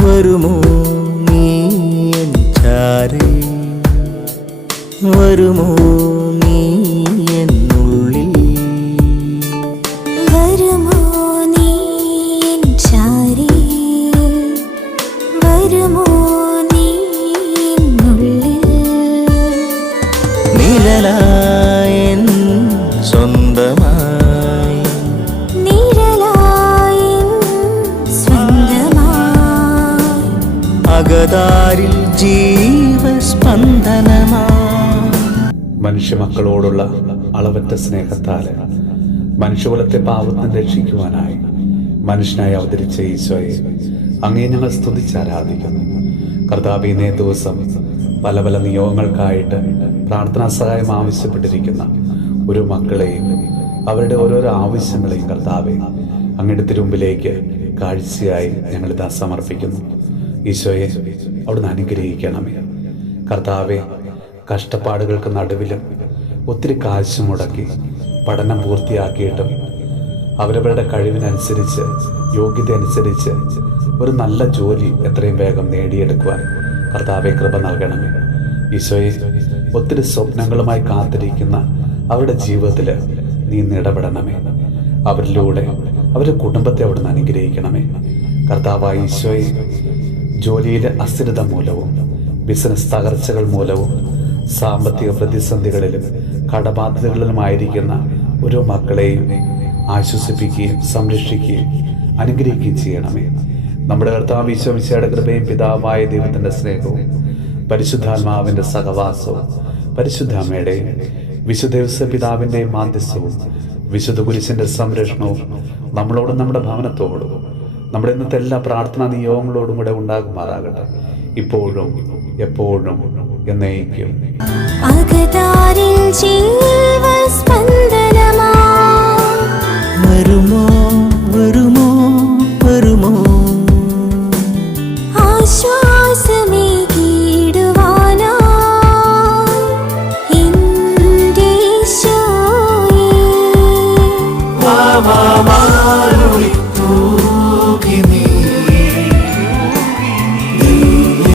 വരുമോ നീ എൻ ചാരേ, വരുമോ നീ എന്നുള്ളിൽ, വരുമോ നീ എൻ ചാരേ, വരുമോ നീ എന്നുള്ളിൽ, നിഴലായൻ സ്വന്തമായി, നിഴലായൻ സ്വന്തമായി, അകതാരിൽ ജീവസ്പന്ദനമായി. മനുഷ്യമക്കളോടുള്ള അളവറ്റ സ്നേഹത്താല് മനുഷ്യകുലത്തെ പാപത്തിൽ രക്ഷിക്കുവാനായി മനുഷ്യനായി അവതരിച്ച ഈശോയെ അങ്ങേ ഞങ്ങൾ സ്തുതിച്ചാരാധിക്കുന്നു. കർത്താവേ, ഇന്നേ ദിവസം പല പല നിയോഗങ്ങൾക്കായിട്ട് പ്രാർത്ഥനാ സഹായം ആവശ്യപ്പെട്ടിരിക്കുന്ന ഒരു മക്കളെയും അവരുടെ ഓരോരോ ആവശ്യങ്ങളെയും കർത്താവെ അങ്ങയുടെ തിരുമുമ്പിലേക്ക് കാഴ്ചയായി ഞങ്ങളിതാ സമർപ്പിക്കുന്നു. ഈശോയെ അവിടുന്ന് അനുഗ്രഹിക്കണമേ. കർത്താവെ, കഷ്ടപ്പാടുകൾക്ക് നടുവിലും ഒത്തിരി കാശ് മുടക്കി പഠനം പൂർത്തിയാക്കിയിട്ടും അവരവരുടെ കഴിവിനനുസരിച്ച് യോഗ്യത അനുസരിച്ച് ഒരു നല്ല ജോലി എത്രയും വേഗം നേടിയെടുക്കുവാൻ കർത്താവെ കൃപ നൽകണമേ. ഈശോയെ, ഒത്തിരി സ്വപ്നങ്ങളുമായി കാത്തിരിക്കുന്ന അവരുടെ ജീവിതത്തിൽ നീ ഇടപെടണമേ. അവരിലൂടെ അവരുടെ കുടുംബത്തെ അവിടുന്ന് അനുഗ്രഹിക്കണമേ. കർത്താവായ ഈശോയെ, ജോലിയിലെ അസ്ഥിരത മൂലവും ബിസിനസ് തകർച്ചകൾ മൂലവും സാമ്പത്തിക പ്രതിസന്ധികളിലും കടബാധ്യതകളിലുമായിരിക്കുന്ന ഓരോ മക്കളെയും ആശ്വസിപ്പിക്കുകയും സംരക്ഷിക്കുകയും അനുഗ്രഹിക്കുകയും ചെയ്യണമേ. നമ്മുടെ കർത്താവ് ഈശോ മിശിഹായുടെ കൃപയും പിതാവായ ദൈവത്തിൻ്റെ സ്നേഹവും പരിശുദ്ധാത്മാവിൻ്റെ സഹവാസവും പരിശുദ്ധ അമ്മയുടെയും വിശുദ്ധ ഔസേപ്പ് പിതാവിൻ്റെയും മാധ്യസ്ഥവും വിശുദ്ധ കുരിശിൻ്റെ സംരക്ഷണവും നമ്മളോടും നമ്മുടെ ഭവനത്തോടും നമ്മുടെ ഇന്നത്തെ എല്ലാ പ്രാർത്ഥനാ നിയോഗങ്ങളോടും കൂടെ ഉണ്ടാകുമാറാകട്ടെ, ഇപ്പോഴും എപ്പോഴും എന്നേക്കും. അകതാരിൽ ജീവസ്പന്ദനമായി, വരുമോ വരുമോ വരുമോ, ആശ്വാസമേകിടുവാനായി എൻ്റെ ഈശോയേ. വാ വാ വാ.